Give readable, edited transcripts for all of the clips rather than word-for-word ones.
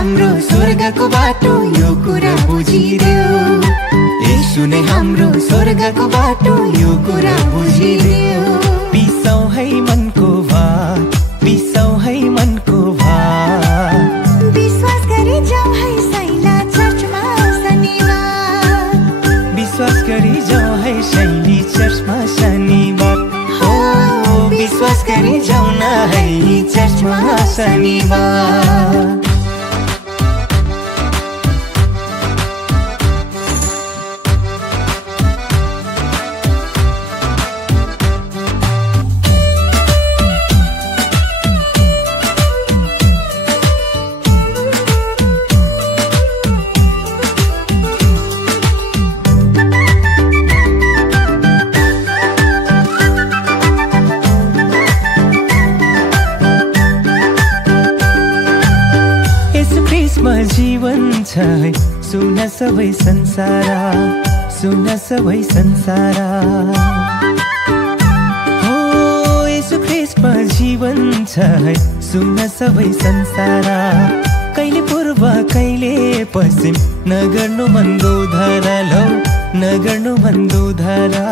हाम्रो स्वर्गको बाटो यो कुरा बुझिदेऊ। येशू नै हाम्रो स्वर्गको बाटो यो कुरा बुझिदेऊ। बिसाउ है मनको भार, बिसाउ है मनको भार। विश्वास गरी जाऊ है शैला चर्चमा शनिबार। विश्वास गरी जाऊ है शैली चर्चमा शनिबार। हो विश्वास गरी जाऊ न है चर्चमा शनिबार। जीवन छ है सुन सबै संसार, सुन सबै संसार। हो येशू ख्रीष्टमा जीवन छ है सुन सबै संसार। कहिले पूर्व कहिले पश्चिम नगर्नु मन्दो धारा, लौ नगर्नु मन्दो धारा।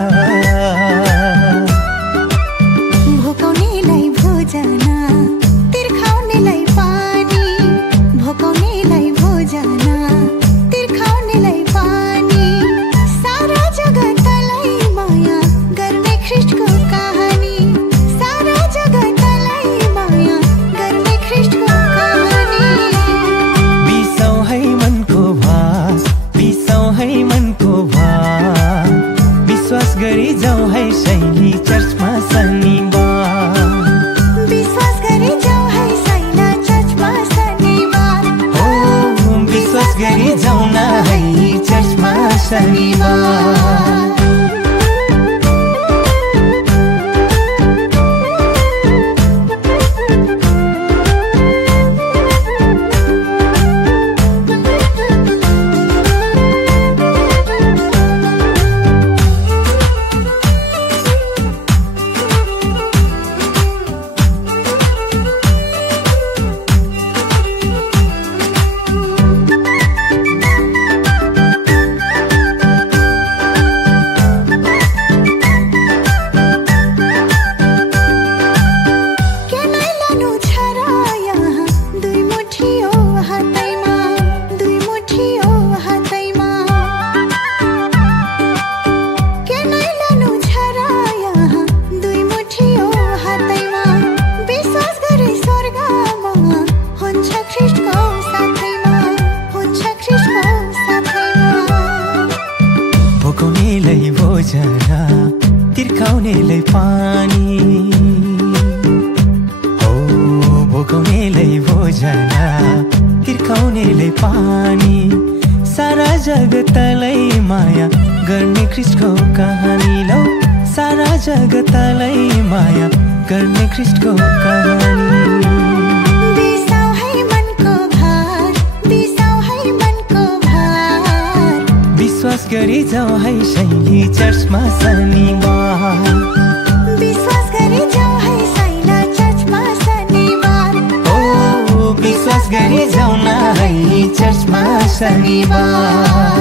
भोकाउनेलाई भोजन, तिर्खाउनेलाई पानी। भोकाउनेलाई भोजन, तिर्खाउनेलाई पानी। सारा जगतलाई माया गर्ने ख्रीष्टको कहानी। सारा जगतलाई माया गर्ने ख्रीष्टको कहानी। बिसाउ है मनको भार, बिसाउ है मनको भार। विश्वास गरी जाऊ है शैली चर्चमा शनिबार। विश्वास गरी जाऊ है शैला चर्चमा शनिबार। हो विश्वास गरी जाऊ न है चर्चमा शनिबार। भोकाउनेलाई भोजन, तिर्खाउनेलाई पानी। हो भोकाउनेलाई भोजन, तिर्खाउनेलाई पानी। सारा जगतलाई माया गर्ने ख्रीष्टको कहानी, लौ सारा जगतलाई माया गर्ने ख्रीष्टको कहानी। बिसाउ है मनको भार, बिसाउ है मनको भार। विश्वास गरी जाऊ है शैली चर्चमा शनिबार। विश्वास गरी जाऊ है शैला चर्चमा शनिबार। हो विश्वास गरी जाऊ न है चर्चमा शनिबार।